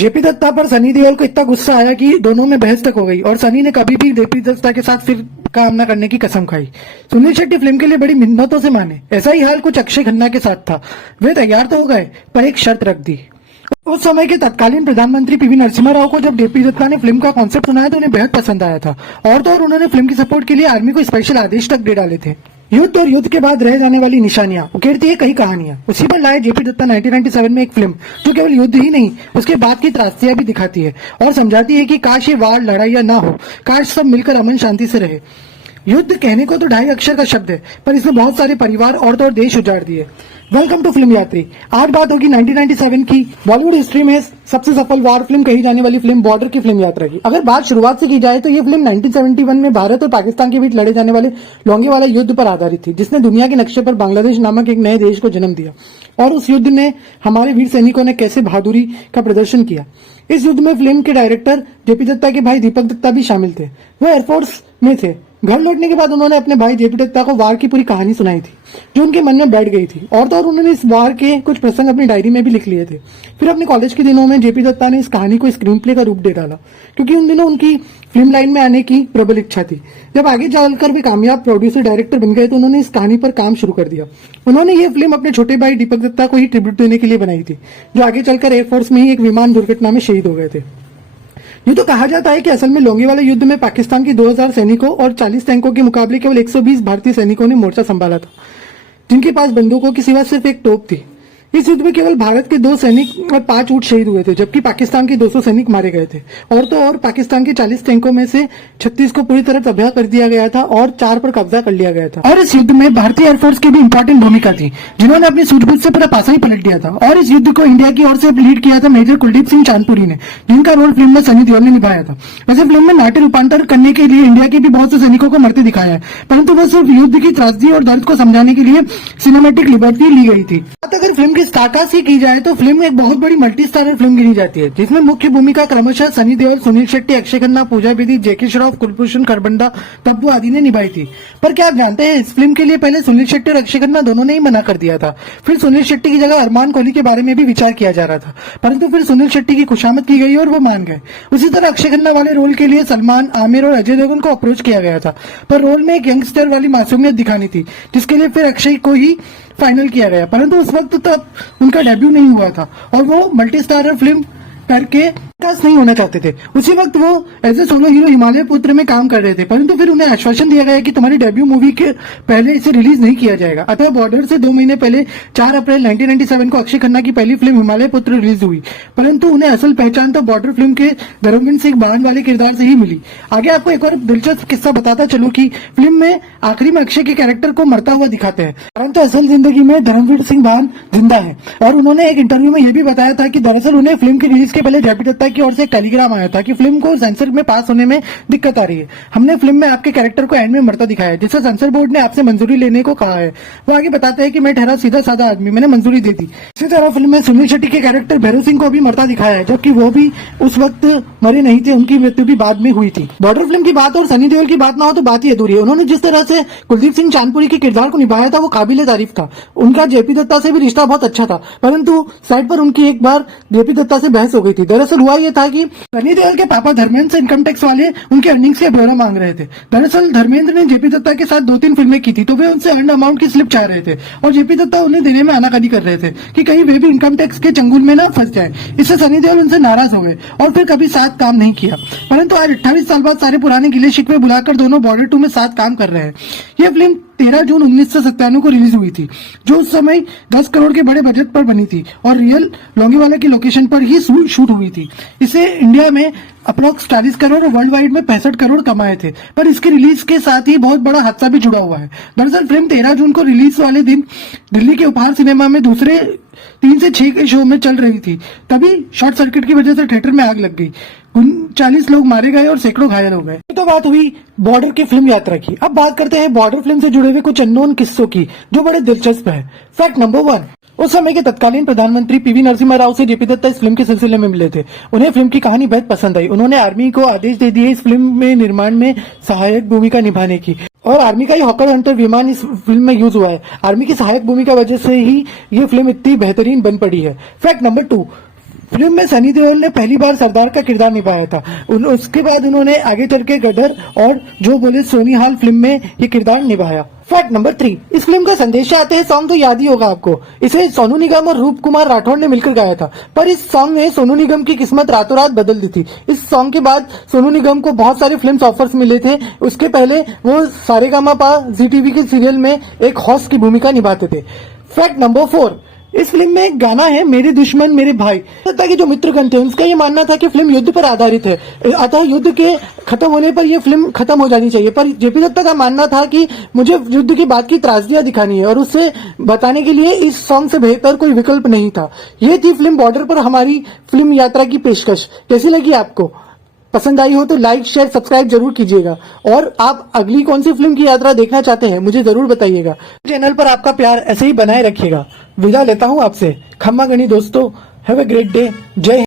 JP Dutta पर सनी देओल को इतना गुस्सा आया कि दोनों में बहस तक हो गई और सनी ने कभी भी जेपी दत्ता के साथ फिर काम न करने की कसम खाई। सुनील शेट्टी फिल्म के लिए बड़ी मिन्नतों से माने। ऐसा ही हाल कुछ अक्षय खन्ना के साथ था। वे तैयार तो हो गए पर एक शर्त रख दी। उस समय के तत्कालीन प्रधानमंत्री पीवी नरसिम्हा राव को जब जेपी दत्ता ने फिल्म का कॉन्सेप्ट सुनाया तो उन्हें बेहद पसंद आया था और तो और उन्होंने फिल्म की सपोर्ट के लिए आर्मी को स्पेशल आदेश तक दे डाले थे। युद्ध और युद्ध के बाद रह जाने वाली निशानियां उकेरती है कई कहानियां। उसी पर लाए जेपी दत्ता 1997 में एक फिल्म जो केवल युद्ध ही नहीं उसके बाद की त्रासदियां भी दिखाती है और समझाती है कि काश ये वार लड़ाइयां ना हो, काश सब मिलकर अमन शांति से रहे। युद्ध कहने को तो 2.5 अक्षर का शब्द है पर इसने बहुत सारे परिवार और तो देश उजाड़ दिए। वेलकम टू फिल्म यात्री। आज बात होगी 1997 की बॉलीवुड हिस्ट्री में सबसे सफल वार फिल्म कही जाने वाली फिल्म बॉर्डर की फिल्म यात्रा की। अगर बात शुरुआत से की जाए तो ये फिल्म 1971 में भारत और पाकिस्तान के बीच लड़े जाने वाले लोंगेवाला युद्ध पर आधारित थी, जिसने दुनिया के नक्शे पर बांग्लादेश नामक एक नए देश को जन्म दिया। और उस युद्ध में हमारे वीर सैनिकों ने कैसे बहादुरी का प्रदर्शन किया। इस युद्ध में फिल्म के डायरेक्टर जेपी दत्ता के भाई दीपक दत्ता भी शामिल थे। वे एयरफोर्स में थे। घर लौटने के बाद उन्होंने अपने भाई जेपी दत्ता को वार की पूरी कहानी सुनाई थी जो उनके मन में बैठ गई थी और तो और उन्होंने इस वार के कुछ प्रसंग अपनी डायरी में भी लिख लिए थे। फिर अपने कॉलेज के दिनों में जेपी दत्ता ने इस कहानी को स्क्रीन प्ले का रूप दे डाला क्योंकि उन दिनों उनकी फिल्म लाइन में आने की प्रबल इच्छा थी। जब आगे चलकर वे कामयाब प्रोड्यूसर डायरेक्टर बन गए तो उन्होंने इस कहानी पर काम शुरू कर दिया। उन्होंने ये फिल्म अपने छोटे भाई दीपक दत्ता को ही ट्रिब्यूट देने के लिए बनाई थी, जो आगे चलकर एयरफोर्स में ही एक विमान दुर्घटना में शहीद हो गए थे। ये तो कहा जाता है कि असल में लोंगेवाला युद्ध में पाकिस्तान के 2000 सैनिकों और 40 टैंकों के मुकाबले केवल 120 भारतीय सैनिकों ने मोर्चा संभाला था, जिनके पास बंदूकों की सिवा सिर्फ एक तोप थी। इस युद्ध में केवल भारत के 2 सैनिक और 5 ऊंट शहीद हुए थे, जबकि पाकिस्तान के 200 सैनिक मारे गए थे। और तो और पाकिस्तान के 40 टैंकों में से 36 को पूरी तरह तबाह कर दिया गया था और 4 पर कब्जा कर लिया गया था। और इस युद्ध में भारतीय एयरफोर्स की भी इंपॉर्टेंट भूमिका थी, जिन्होंने अपनी सूझबूझ से पूरा पासा ही पलट दिया था। और इस युद्ध को इंडिया की ओर से लीड किया था मेजर कुलदीप सिंह चांदपुरी ने, जिनका रोल फिल्म में सनी देओल ने निभाया था। वैसे फिल्म में नाट्य रूपांतर करने के लिए इंडिया के भी बहुत से सैनिकों को मरते दिखाया है, परंतु वो सिर्फ युद्ध की त्रासदी और दर्द को समझाने के लिए सिनेमैटिक लिबर्टी ली गई थी। अगर फिल्म की स्टारकास्ट की जाए तो फिल्म एक बहुत बड़ी मल्टी स्टारर फिल्म गिनी जाती है, जिसमें मुख्य भूमिका क्रमशः सनी देओल, सुनील शेट्टी, अक्षय खन्ना, पूजा बेदी, जैकी श्रॉफ, कुलभूषण खरबंदा, तब्बू आदि ने निभाई थी। पर क्या आप जानते हैं इस फिल्म के लिए पहले सुनील शेट्टी और अक्षय खन्ना दोनों ने ही मना कर दिया था। फिर सुनील शेट्टी की जगह अरमान कोहली के बारे में भी विचार किया जा रहा था, परंतु फिर सुनील शेट्टी की खुशामद की गई और वो मान गए। उसी तरह अक्षय खन्ना वाले रोल के लिए सलमान, आमिर और अजय देवगन को अप्रोच किया गया था, पर रोल में एक यंगस्टर वाली मासूमियत दिखानी थी, जिसके लिए फिर अक्षय को ही फाइनल किया गया। परंतु उस वक्त तक उनका डेब्यू नहीं हुआ था और वो मल्टी स्टारर फिल्म करके कास्ट नहीं होना चाहते थे। उसी वक्त वो as a solo hero Himalay Putra में काम कर रहे थे, परंतु फिर उन्हें आश्वासन दिया गया कि तुम्हारी डेब्यू मूवी के पहले इसे रिलीज नहीं किया जाएगा। अतः बॉर्डर से 2 महीने पहले 4 अप्रैल 1997 को अक्षय खन्ना की पहली फिल्म हिमालय पुत्र रिलीज हुई, परंतु उन्हें असल पहचान तो बॉर्डर फिल्म के धर्मवीर सिंह बान वाले किरदार से ही मिली। आगे आपको एक और दिलचस्प किस्सा बताता चलूं कि फिल्म में आखिरी में अक्षय के कैरेक्टर को मरता हुआ दिखाते हैं, परंतु असल जिंदगी में धर्मवीर सिंह बान जिंदा है। और उन्होंने एक इंटरव्यू में यह भी बताया था कि दरअसल उन्हें फिल्म की रिलीज के पहले जेपी दत्ता की ओर से एक टेलीग्राम आया था कि फिल्म को सेंसर में पास होने में दिक्कत आ रही है। हमने फिल्म में आपके कैरेक्टर को एंड में मरता दिखाया है, जिससे सेंसर बोर्ड ने आपसे मंजूरी लेने को कहा है। वो आगे बताते हैं कि मैं ठहरा सीधा साधा आदमी, मैंने मंजूरी दे दी। इसी तरह फिल्म में सुनील शेट्टी के कैरेक्टर भैरव सिंह को भी मरता दिखाया है, जबकि वो भी उस वक्त मरे नहीं थे, उनकी मृत्यु भी बाद में हुई थी। बॉर्डर फिल्म की बात और सनी देओल की बात ना हो तो बात ही अधूरी है। उन्होंने जिस तरह से कुलदीप सिंह चांदपुरी के किरदार को निभाया था वो काबिले तारीफ था। उनका जेपी दत्ता से भी रिश्ता बहुत अच्छा था, परंतु साइड पर उनकी एक बार जेपी दत्ता से बहस हो गई थी। दरअसल हुआ यह था कि सनी देओल के पापा धर्मेंद्र से इनकम टैक्स वाले उनके अर्निंग्स का ब्यौरा मांग रहे थे। दरअसल धर्मेंद्र ने जेपी दत्ता के साथ 2-3 फिल्में की थी, तो वे उनसे अर्न अमाउंट की स्लिप चाह रहे थे और जेपी दत्ता उन्हें देने में आनाकानी कर रहे थे कि कहीं वे भी इनकम टैक्स के चंगुल में ना फंस जाए। इससे सनी देओल उनसे नाराज हो गए और फिर कभी साथ काम नहीं किया। परंतु आज 28 साल बाद सारे पुराने गिले शिकवे बुलाकर दोनों बॉर्डर 2 में साथ काम कर रहे हैं। यह फिल्म 13 जून 1997 को रिलीज हुई थी, जो उस समय 10 करोड़ के बड़े बजट पर बनी थी और रियल लोंगेवाला की लोकेशन पर ही शूट हुई थी। इसे इंडिया में अप्रोक्स 40 करोड़ और वर्ल्ड वाइड में 65 करोड़ कमाए थे। पर इसकी रिलीज के साथ ही बहुत बड़ा हादसा भी जुड़ा हुआ है। दरअसल फिल्म 13 जून को रिलीज वाले दिन दिल्ली के उपहार सिनेमा में दूसरे 3 से 6 के शो में चल रही थी, तभी शॉर्ट सर्किट की वजह से थिएटर में आग लग गई। 40 लोग मारे गए और सैकड़ों घायल हो गए। तो बात हुई बॉर्डर की फिल्म यात्रा की। अब बात करते हैं बॉर्डर फिल्म से जुड़े हुए कुछ अननोन किस्सों की, जो बड़े दिलचस्प है। फैक्ट नंबर 1, उस समय के तत्कालीन प्रधानमंत्री पीवी नरसिम्हा राव से जेपी दत्ता इस फिल्म के सिलसिले में मिले थे। उन्हें फिल्म की कहानी बेहद पसंद आई। उन्होंने आर्मी को आदेश दे दिए इस फिल्म में निर्माण में सहायक भूमिका निभाने की, और आर्मी का ही हॉकर हंटर विमान इस फिल्म में यूज हुआ है। आर्मी की सहायक भूमिका वजह से ही ये फिल्म इतनी बेहतरीन बन पड़ी है। फैक्ट नंबर 2, फिल्म में सनी देओल ने पहली बार सरदार का किरदार निभाया था। उसके बाद उन्होंने आगे चल के गदर और जो बोले सोनीहाल फिल्म में ये किरदार निभाया। फैक्ट नंबर 3, इस फिल्म का संदेश आते हैं सॉन्ग तो याद ही होगा आपको। इसे सोनू निगम और रूप कुमार राठौड़ ने मिलकर गाया था, पर इस सॉन्ग ने सोनू निगम की किस्मत रातों रात बदल दी थी। इस सॉन्ग के बाद सोनू निगम को बहुत सारे फिल्म ऑफर्स मिले थे। उसके पहले वो सारेगामापा जी टीवी के सीरियल में एक हॉस्ट की भूमिका निभाते थे। फैक्ट नंबर 4, इस फिल्म में एक गाना है मेरे दुश्मन मेरे भाई। लगता है कि जो मित्रगण थे उनका ये मानना था कि फिल्म युद्ध पर आधारित है, अतः युद्ध के खत्म होने पर ये फिल्म खत्म हो जानी चाहिए। पर जेपी दत्ता का मानना था कि मुझे युद्ध के बाद की त्रासदियां दिखानी है और उससे बताने के लिए इस सॉन्ग से बेहतर कोई विकल्प नहीं था। ये थी फिल्म बॉर्डर पर हमारी फिल्म यात्रा की पेशकश। कैसी लगी आपको? पसंद आई हो तो लाइक शेयर सब्सक्राइब जरूर कीजिएगा। और आप अगली कौन सी फिल्म की यात्रा देखना चाहते हैं मुझे जरूर बताइएगा। चैनल पर आपका प्यार ऐसे ही बनाए रखिएगा। विदा लेता हूं आपसे। खम्मा गणी दोस्तों, हैव ए ग्रेट डे। जय हिंद।